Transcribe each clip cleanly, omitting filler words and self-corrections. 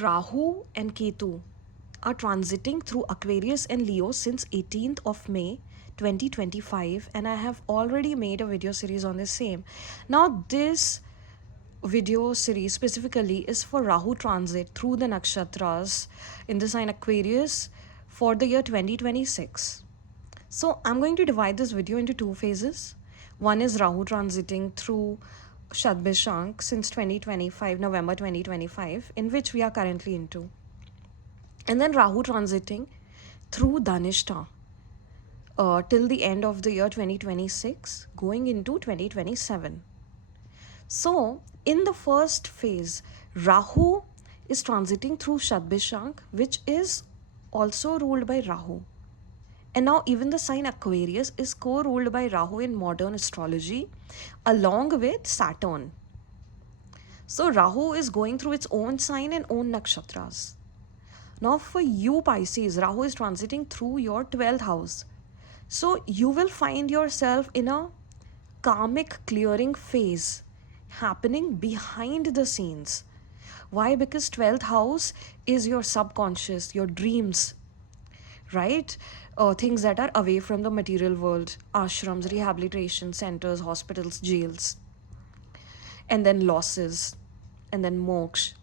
Rahu and Ketu are transiting through Aquarius and Leo since 18th of May 2025, and I have already made a video series on the same. Now this video series specifically is for Rahu transit through the nakshatras in the sign Aquarius for the year 2026. So I'm going to divide this video into two phases. One is Rahu transiting through Shadbishank since 2025, November 2025, in which we are currently into. And then Rahu transiting through Dhanishta till the end of the year 2026, going into 2027. So, in the first phase, Rahu is transiting through Shadbishank, which is also ruled by Rahu. And now, even the sign Aquarius is co ruled by Rahu in modern astrology, along with Saturn. So, Rahu is going through its own sign and own nakshatras. Now, for you, Pisces, Rahu is transiting through your 12th house. So, you will find yourself in a karmic clearing phase happening behind the scenes. Why? Because 12th house is your subconscious, your dreams, right? Things that are away from the material world, ashrams, rehabilitation centers, hospitals, jails, and then losses, and then moksha.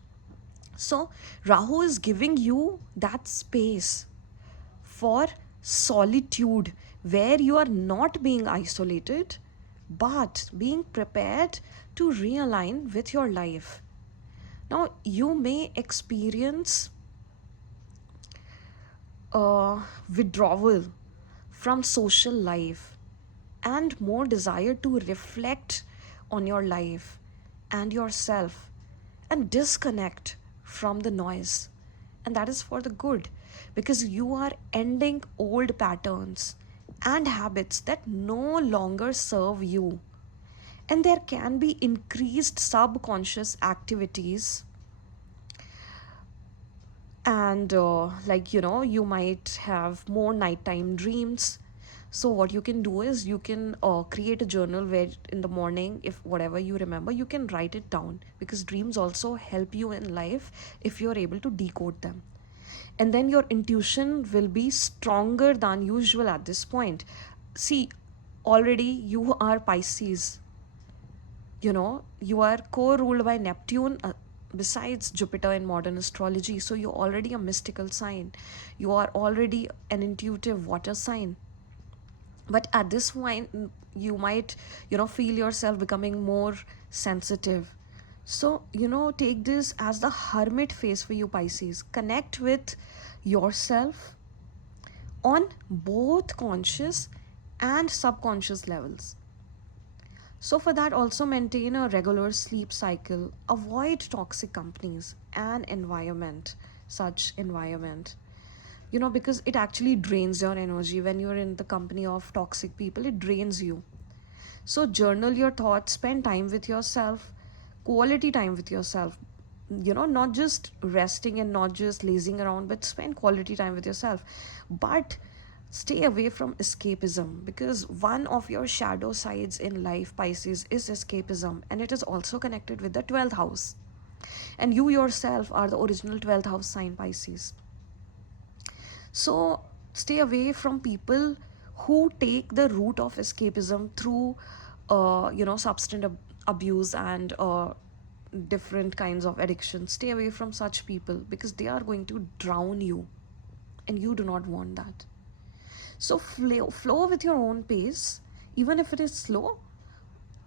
So, Rahu is giving you that space for solitude where you are not being isolated but being prepared to realign with your life. Now, you may experience withdrawal from social life and more desire to reflect on your life and yourself and disconnect from the noise. And that is for the good, because you are ending old patterns and habits that no longer serve you. And there can be increased subconscious activities, and you might have more nighttime dreams. So what you can do is you can create a journal where in the morning, if whatever you remember, you can write it down, because dreams also help you in life if you're able to decode them. And then your intuition will be stronger than usual at this point. See, already you are Pisces. You are co-ruled by Neptune, besides Jupiter in modern astrology. So you're already a mystical sign. You are already an intuitive water sign. But at this point, you might, feel yourself becoming more sensitive. So, take this as the hermit phase for you, Pisces. Connect with yourself on both conscious and subconscious levels. So for that, also maintain a regular sleep cycle. Avoid toxic companies and such environment. Because it actually drains your energy. When you're in the company of toxic people, it drains you. So journal your thoughts, spend time with yourself, quality time with yourself. Not just resting and not just lazing around, but spend quality time with yourself. But stay away from escapism, because one of your shadow sides in life, Pisces, is escapism, and it is also connected with the 12th house. And you yourself are the original 12th house sign, Pisces. So stay away from people who take the route of escapism through substance abuse and different kinds of addiction. Stay away from such people, because they are going to drown you, and you do not want that. So flow with your own pace, even if it is slow,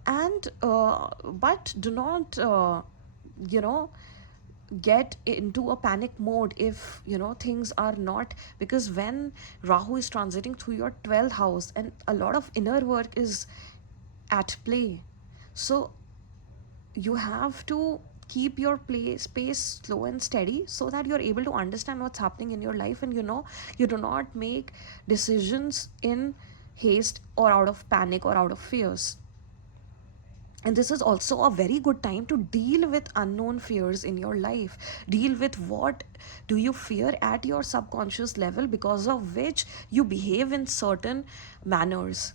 and but do not get into a panic mode if things are not, because when Rahu is transiting through your 12th house and a lot of inner work is at play, so you have to keep your pace slow and steady, so that you're able to understand what's happening in your life, and you do not make decisions in haste or out of panic or out of fears. And this is also a very good time to deal with unknown fears in your life. Deal with what do you fear at your subconscious level, because of which you behave in certain manners.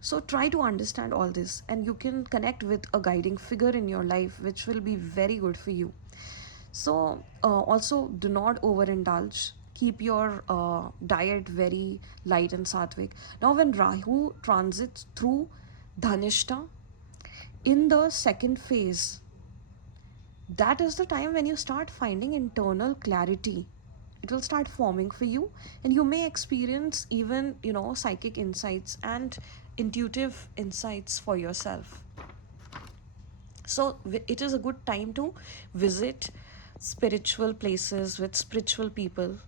So try to understand all this, and you can connect with a guiding figure in your life, which will be very good for you. So also do not overindulge. Keep your diet very light and sattvic. Now when Rahu transits through Dhanishta in the second phase, that is the time when you start finding internal clarity. It will start forming for you, and you may experience even, psychic insights and intuitive insights for yourself. So it is a good time to visit spiritual places with spiritual people,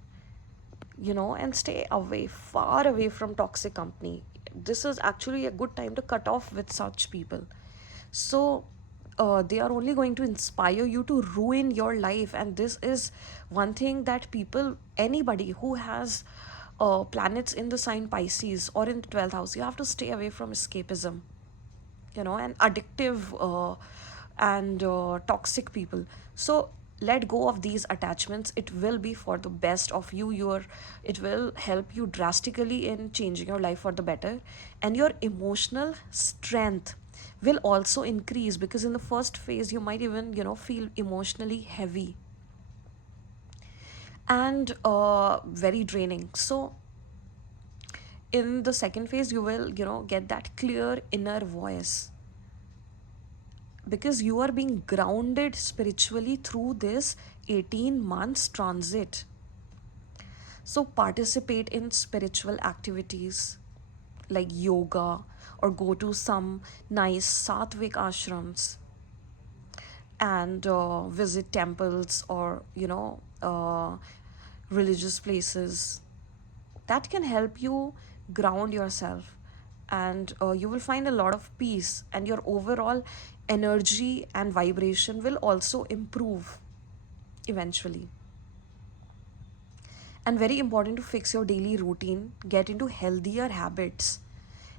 and stay away, far away from toxic company. This is actually a good time to cut off with such people. So they are only going to inspire you to ruin your life, and this is one thing that people, anybody who has planets in the sign Pisces or in the 12th house, you have to stay away from escapism, and addictive and toxic people. So let go of these attachments. It will be for the best of you. It will help you drastically in changing your life for the better, and your emotional strength will also increase, because in the first phase you might even feel emotionally heavy and very draining. So in the second phase you will get that clear inner voice, because you are being grounded spiritually through this 18 months transit. So participate in spiritual activities like yoga, or go to some nice sattvic ashrams, and visit temples, or religious places. That can help you ground yourself, and you will find a lot of peace, and your overall energy and vibration will also improve eventually. And very important to fix your daily routine, get into healthier habits,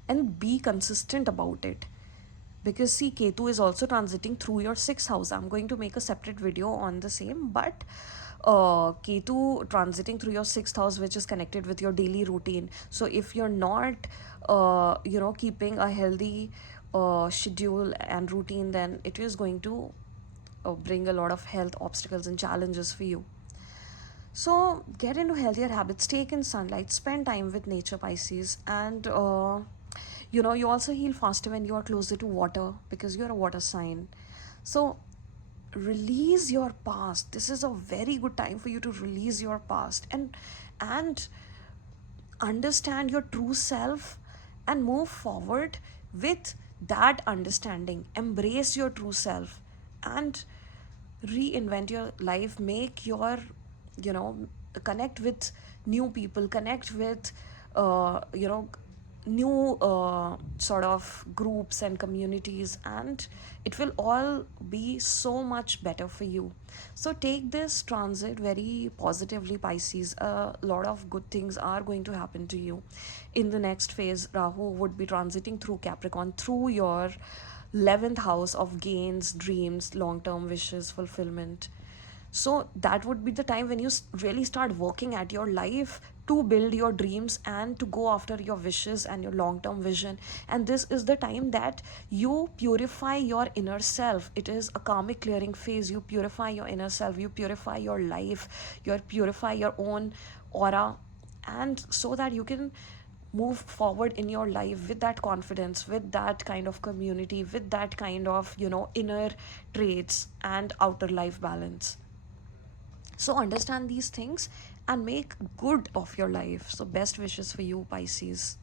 and be consistent about it. Because see, Ketu is also transiting through your sixth house. I'm going to make a separate video on the same, but Ketu transiting through your sixth house, which is connected with your daily routine. So if you're not keeping a healthy schedule and routine, then it is going to bring a lot of health obstacles and challenges for you. So get into healthier habits, take in sunlight, spend time with nature, Pisces, and you also heal faster when you are closer to water, because you're a water sign. So release your past. This is a very good time for you to release your past, and understand your true self, and move forward with that understanding. Embrace your true self and reinvent your life. Make your, you know connect with new people, connect with new sort of groups and communities, and it will all be so much better for you. So take this transit very positively, Pisces. A lot of good things are going to happen to you in the next phase. Rahu would be transiting through Capricorn, through your 11th house of gains, dreams, long term wishes, fulfillment. So that would be the time when you really start working at your life to build your dreams and to go after your wishes and your long term vision. And this is the time that you purify your inner self. It is a karmic clearing phase. You purify your inner self, you purify your life, you purify your own aura, and so that you can move forward in your life with that confidence, with that kind of community, with that kind of inner traits and outer life balance. So understand these things and make good of your life. So best wishes for you, Pisces.